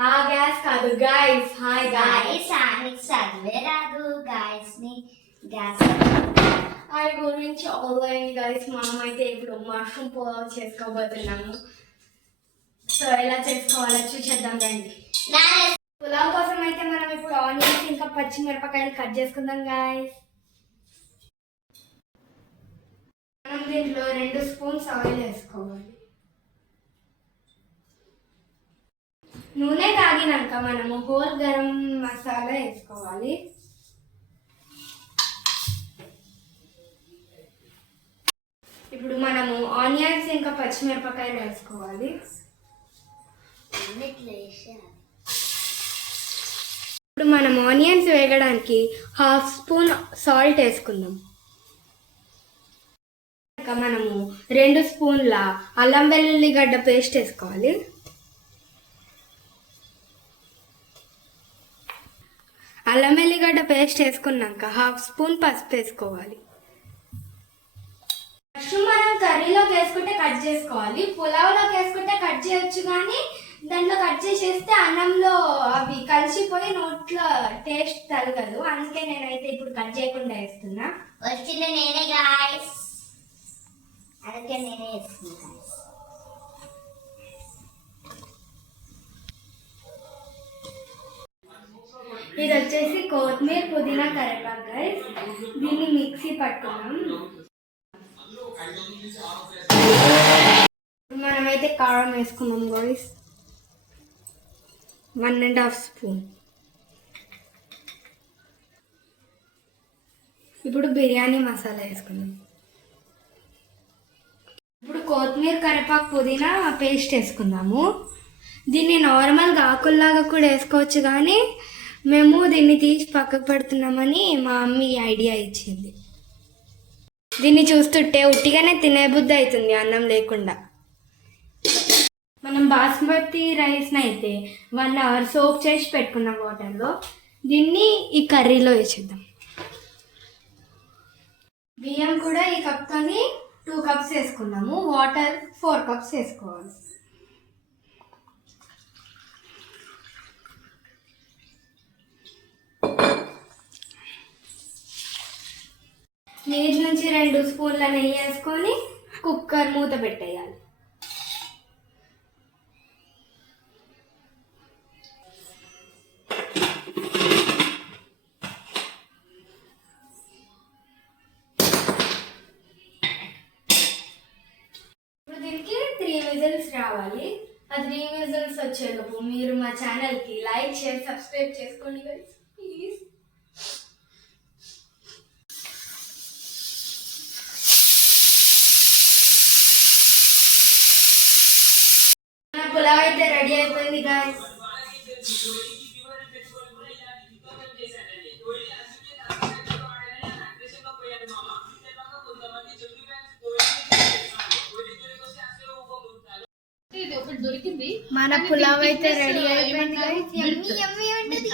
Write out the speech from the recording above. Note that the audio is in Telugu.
ఆ గ్యాస్ కాదు గైస్. హాయ్ గైస్ ఆనికి చదివే రాదు గైస్ ని గ్యాస్ హాయ్ గురించి ఆన్లైన్ గైస్. మనం అయితే ఇప్పుడు మష్రూమ్ పులావ్ చేసుకోబోతున్నాము. సో ఎలా చేసుకోవాలో చూసేద్దాం రండి. పులావ్ కోసం అయితే మనం ఇప్పుడు ఆనియన్స్ ఇంకా పచ్చిమిరపకాయలు కట్ చేసుకుందాం గైస్. మనం దీంట్లో 2 స్పూన్స్ ఆయిల్ వేసుకోవాలి. నూనె కాగినాక మనము హోల్ గరం మసాలా వేసుకోవాలి. ఇప్పుడు మనము ఆనియన్స్ ఇంకా పచ్చిమిరపకాయలు వేసుకోవాలి. ఇప్పుడు మనం ఆనియన్స్ వేగడానికి 1/2 స్పూన్ సాల్ట్ వేసుకుందాం. ఇంకా మనము 2 స్పూన్ల అల్లం వెల్లుల్లి గడ్డ పేస్ట్ వేసుకోవాలి. అల్లం వెల్లిగడ్డ పేస్ట్ వేసుకున్నాక 1/2 స్పూన్ పసుపు వేసుకోవాలి. మష్రూమ్ మనం కర్రీలోకి వేసుకుంటే కట్ చేసుకోవాలి. పులావ్లోకి వేసుకుంటే కట్ చేయొచ్చు, కానీ దాంట్లో కట్ చేసేస్తే అన్నంలో అవి కలిసిపోయి నోట్లో టేస్ట్ తగలదు. అందుకే నేనైతే ఇప్పుడు కట్ చేయకుండా వేస్తున్నా. వచ్చింది నేనే గాయస్, అందుకే నేనే వేస్తున్నా. ఇది వచ్చేసి కొత్తిమీర, పుదీనా, కరివేపాకు గైస్. దీన్ని మిక్సీ పట్టుకున్నాం. మనమైతే కారం వేసుకున్నాం గైస్, 1.5 స్పూన్. ఇప్పుడు బిర్యానీ మసాలా వేసుకున్నాం. ఇప్పుడు కొత్తిమీర, కరివేపాకు, పుదీనా పేస్ట్ వేసుకుందాము. దీన్ని నార్మల్గా ఆకుల్లాగా కూడా వేసుకోవచ్చు, కానీ మేము దీన్ని తీసి పక్కకు పెడుతున్నామని మా మమ్మీ ఐడియా ఇచ్చింది. దీన్ని చూస్తుంటే ఉట్టిగానే తినేబుద్ధి అవుతుంది అన్నం లేకుండా. మనం బాస్మతి రైస్ని అయితే 1 అవర్ సోక్ చేసి పెట్టుకున్నాం వాటర్లో. దీన్ని ఈ కర్రీలో వేసేద్దాం. బియ్యం కూడా ఈ కప్తోని 2 కప్స్ వేసుకున్నాము. వాటర్ 4 కప్స్ వేసుకోవాలి. నీటి నుంచి 2 స్పూన్ల నెయ్యి వేసుకొని కుక్కర్ మూత పెట్టేయాలి. ఇప్పుడు దీనికి 3 విజిల్స్ రావాలి. ఆ 3 విజిల్స్ వచ్చేలోపు మీరు మా ఛానల్కి లైక్, షేర్, సబ్స్క్రైబ్ చేసుకోండి గైస్ ప్లీజ్. పులావ్ అయితే రెడీ అయిపోయింది గాయ్స్. మన పులావ్ అయితే రెడీ అయిపోయింది గాయ్స్. యమ్మీ యమ్మీ ఉంటుంది.